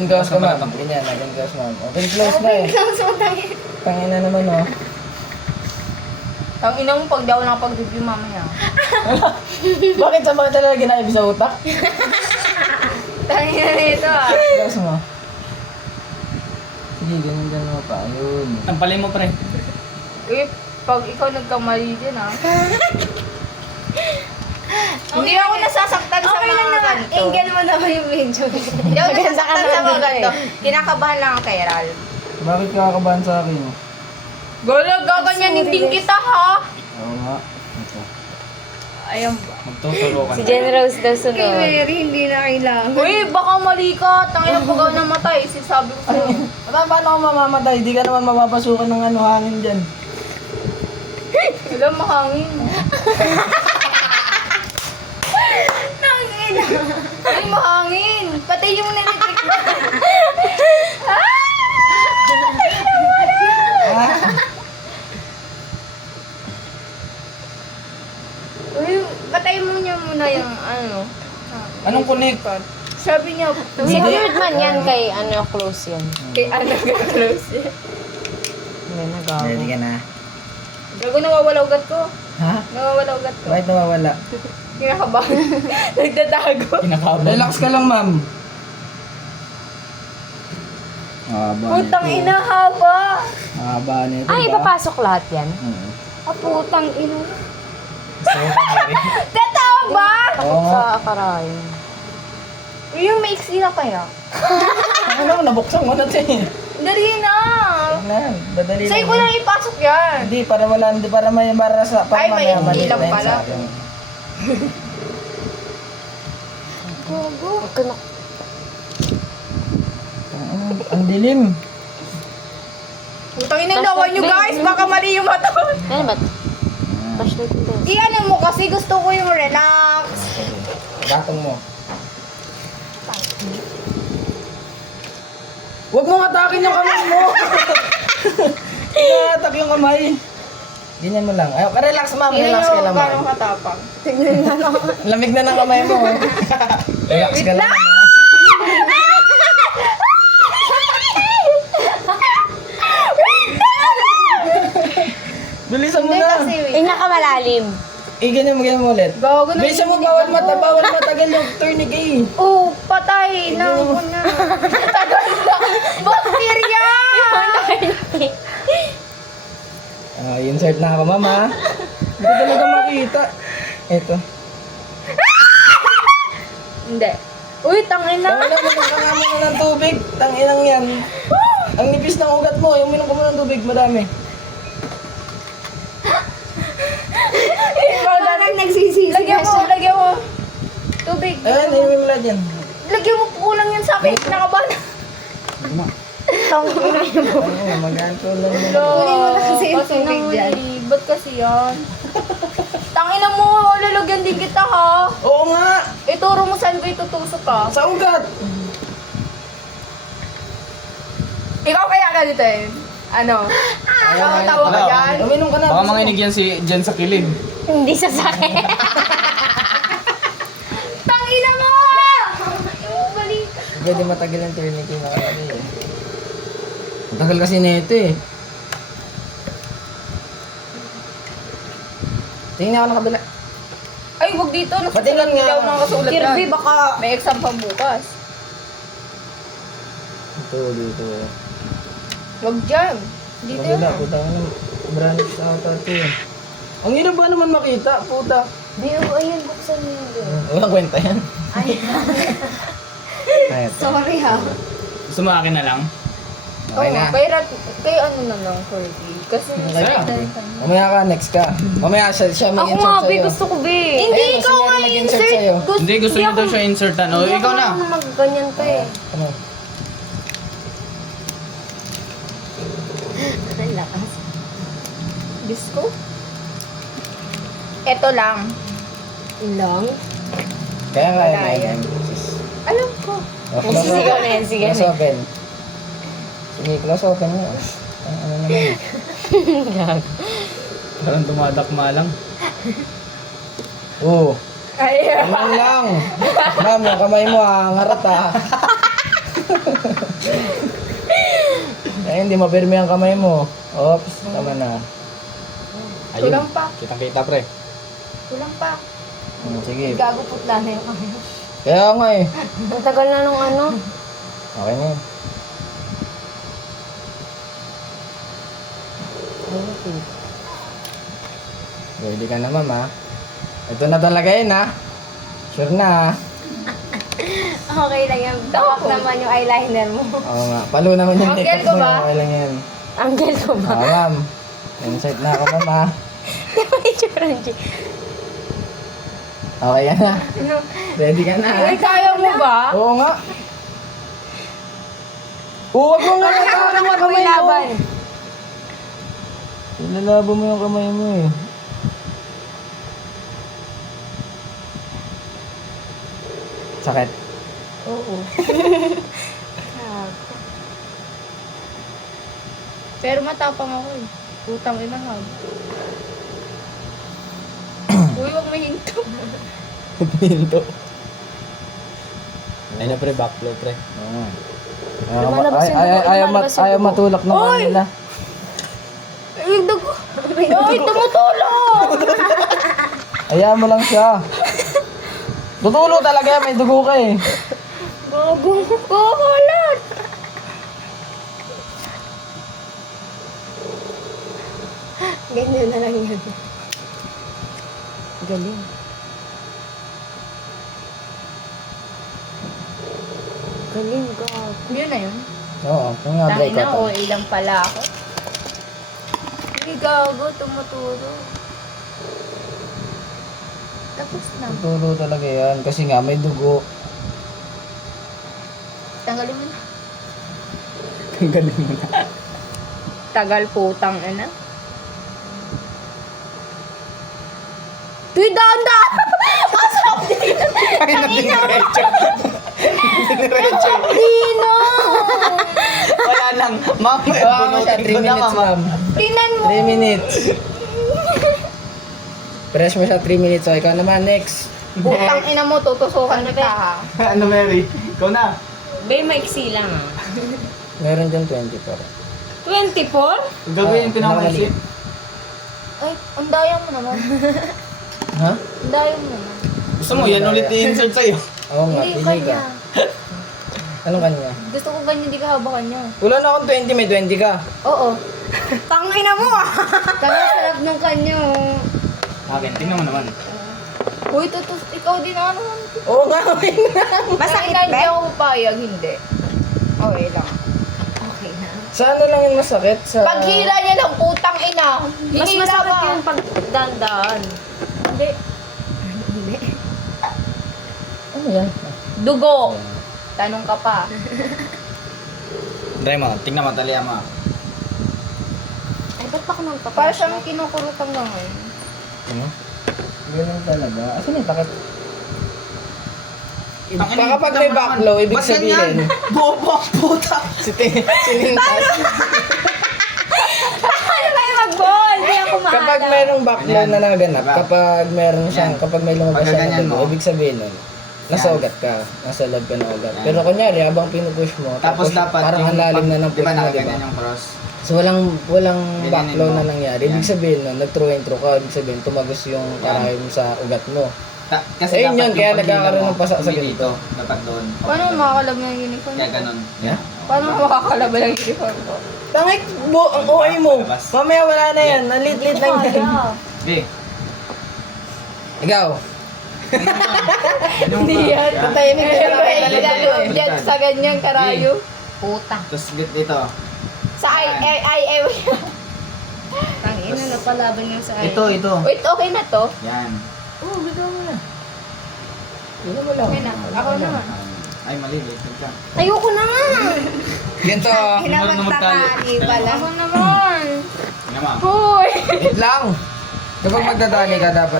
Open close ka, ma'am. Ganyan, open close, ma'am. Open close na eh. Tangina naman, oh. Tangina mo pag di ako nakapag-review mamaya. Bakit sa mga talaga ginaibig sa utak? Tangina nito ah. Close mo. Sige, ganyan mo pa. Ayun. Tampalin mo, pre. Eh, pag ikaw nagkamali din ah. Hindi ako nasasaktan sa mga ganito. Engel mo naman yung video. Hindi ako nasasaktan sa mga ganito. Kinakabahan lang ako kay Ral. Bakit kakabahan sa akin? Golo, gaganyanin din kita ha. Oo nga. Ito. Ayan ba? Magtuturo ka Si na. Jen Rose daw Kay sunod. Mary, hindi na kailangan. Uy, baka mali ka. Tangina pag ako namatay. Sinasabi ko sa'yo. Paano ako mamamatay? Di ka naman mapapasukan ng ano, hangin dyan. Wala mahangin. Tangina. Ay, mahangin. Patay yung electric mo. Uy, patay mo niya muna yung ano. Anong connect? Sabi niya, Secured man yan kay ano, close yan. kay ano close. Hindi, nagawa. Ready ka na. Gago nawawala ugat ko. Ha? Nawawala ugat ko. Bakit nawawala? Kinakabahan. Nagdadago. Kinakabahan. Relax ka lang, ma'am. Haba Putang ina, haba. Haba nito. Ay, ipapasok lahat yan? Oo. Ah, putang ina. So, Mary. Totoo ba? Oo nga. Sa akarayan. Yung maiksi na kaya? Ano naman, nabuksan mo na ito eh. Dali na. Na, dadali Sa'yo ko lang ipasok yan. Hindi, para wala, hindi para may para sa para Ay, may mamaya mali ilang na yun pala. sa akin. Gogo. Ang dilim. Putang ina, lawan nyo guys. Baka mali yung mata. Ano ba? Flashlight mo din. Di ano mo kasi gusto ko yung relax. Gatong mo. Huwag mo atakin yung kamay mo. Inatak yung kamay. Ganyan mo lang. Ay, relax ma'am, relax ka lang Gano'ng ma'am. katapang. Lamig na ng kamay mo. Relax ka lang ma'am. Bilisan mo Hindi na. kasi, Eh, nakamalalim. Ganyan mo ulit. Gago na. Bilisan mo, bawal matagal yung tourniquet. Oh, patay na ako na. Tagal na. Bacteria! Insert na ako, mama. Hindi ko talaga makita. Ito. Hindi. Uy, tangin na. Tangina mo, kanga mo na ng tubig. Tanginang yan. Ang nipis ng ugat mo, yung minum ko mo ng tubig, madami. Parang nagsisisi Lagyan mo, lagyan mo. Tubig. Ayan, inumin mo lang yan. Lagyan mo, kulang yan sa akin. Nakabahan. Tangina, maganto lang yan. Kunin mo na kasi yung Kasi tubig naman dyan. eh. Ba't kasi yan? Tangina mo, lalagyan din kita ha. Oo nga, Ituro mo saan ko itutusok ka. sa ugat. Ikaw kaya ganito eh. Ano? Tawa ka dyan? Uminom ka na. Baka manginig yan si Jen sa kilid. Hindi sa sakit. Tangina mo! Yung balik. Pwede matagal ang tourniquet na kalagay eh. Matagal kasi na ito eh. Tingnan ako nakabila. Ay, huwag dito. Patingin nga. Hindi ako nakasulat Kirby, yan. baka... May exam pa bukas. Ito, dito. Huwag dyan. Dito Kabila, yan. puta ka na. Brand sa ata ito eh. Ang hirap ba naman makita, puta? Di, ayun, buksan mo yun doon. Walang kwenta yan. Ay, ito. Sorry ha. Gusto mo akin na lang? Okay Oo, na. kay ano na lang, Kirby. Kasi Sa'yo. Mamaya ka, next ka. Mamaya siya may Ako insert nga, sa'yo. Be, gusto ko, Be. Hindi, Ayun, ikaw si nga Mary nag-insert insert. sa'yo. Hindi, gusto niyo daw siya insertan. O, ikaw na. Mag-ganyan pa eh. Ano? Ang lakas. Disco? Ito lang. Long? Kaya kaya Wala kaya. yan. Alam ko. Nagsisigaw na yan, sige. Close open. Sige, close open mo. Ano naman? Gago. Parang dumadakma lang. Oo. Ay, Ano lang. Ma'am, yung kamay mo ang harap ah. Eh, hindi mapirmi ang kamay mo. Oops, tama na. Kulang pa. Kitang-kita, pre. Kulang pa. Sige. Gago putla na yung kami. Kaya nga eh. Ang tagal na nung ano. Okay na yun. Ready ka na, ma'am, ha? Ito na talaga yun, ha? Sure na, ha? Okay lang yan. Tawak naman yung eyeliner mo. Oo nga. Palo naman yung Uncle take ko mo. ba? Okay lang yan. Anggel ko ba? Oo, ma'am. Insight na ako, ma'am, ha? Medyo crunchy. Okay ka na. Ready ka na, ha? Ay, kaya mo ba? Oo nga. Huwag mo nga Ano natawa naman yung kamay mo. laban? Ilalabo mo yung kamay mo, eh. Sakit. Oo. Pero matapang ako eh. Putang ina ha. Uy, huwag mahinto. Pinto. Ay na, pre. Backflow, pre. Oo. Lumalabas yung dugo, lumalabas yung Ayaw dugo. matulak ng kanila. Yung dugo. Ay, tumutulong! Ayaw mo lang siya. Tutulo talaga, may dugo ka eh. Gago. Kukulat. Ganyan na lang yun. Galing. Galing ka. Yun na yun. Oo, kung nga break Tangina, ko. o ilang pala ako. Hindi gago, tumutulong. Tapos na. Tutulo talaga yan, kasi nga may dugo. Tanggalin mo na. Tanggalin mo na. Tagal putang ina. Tuy, daan! Ay, na diniretso. Diniretso. Dino! Wala lang. Ma'am, Ano siya, 3 minutes, ma'am. Tinan mo! 3 minutes. Press mo siya 3 minutes. So, ikaw naman, next. Putang ina mo, tutusukan kita ha. Ano, Mary? Ikaw na. Bay, maiksi lang ah. Meron dyan 24. 24? Gagawin ko na ako isip. Ay, ang daya mo naman. Ha? Ang daya mo naman. Gusto mo, yan ulit i-insert sa'yo. Oo nga, Hindi, pili ka. kanya. Anong kanya? Gusto ko ganyan, di ka habakan niya. Wala na akong 20, may 20 ka. Oo. Tangina mo ah! Tama, sarap ng kanya. Akin, tingnan mo naman. Uy, ikaw din ano naman. Oo nga, okay na. Masakit ba? Hindi ako papayag, hindi. Okay lang. Okay na. Sa ano lang yung masakit? Sa... Paghila niya lang, putang ina. Mas Hinila masakit ka. yung pagdandaan. Hindi. Ano yan? Dugo. Tanong ka pa. Try mo, tingnan mo, talihan mo. Ay, ba't pa ako nang Para siyang kinukurot hanggang ngayon. Ano? Ganun talaga. Asan yung takot? Tangina, Kapag may backflow, ibig Ba't yan yan? sabihin... Bobo, puta. Si Nintas. Ano kayo mag-ball? Hindi ako mahala. Kapag mayroong backflow na naganap, Diba? kapag meron siyang, Yan. kapag may lumabas siya Pagkaganyan na dugo, mo. ibig sabihin nun, nasa Yan. ugat ka, nasa loob ka ng ugat. Yan. Pero kunyari, habang pinupush mo, Tapos dapat parang ang lalim na ng di push ba mo, di ba? nakaganyan yung cross? So walang Ganyanin backflow mo. na nangyari. Ibig Yan. sabihin nun, nag-through and through ka, ibig sabihin tumagos yung karahay mo sa ugat mo. Kasi Ayun dapat yun, yung kaya paghila nagkakaroon mo, ng pasa sa hindi ganito. Dapat doon. Paano makakalab ng uniform Kaya ko? ganun. Yeah? Paano makakalab ng uniform ko? Tangik, ang OA mo. Palabas. Mamaya wala na yan, nalit-lit lang yan. Hindi. Ikaw. Hindi yan, tatahimik ka lang Siyempre, talaga dyan, eh. dyan sa ganyan karayo. Puta. Tapos dito. Sa ay. Tangina, napalaban niya sa Ito. Wait, okay na to? Yan. Oo, bigyan mo na. Bigyan mo lang. Okay na. Ako naman. Ay, mali. Wait ka. Ayoko na nga! Ganito. Marunong magtali. pala. Ako naman. Tingnan mo. Hoy! Wait lang. Kapag magdadali ka, dapat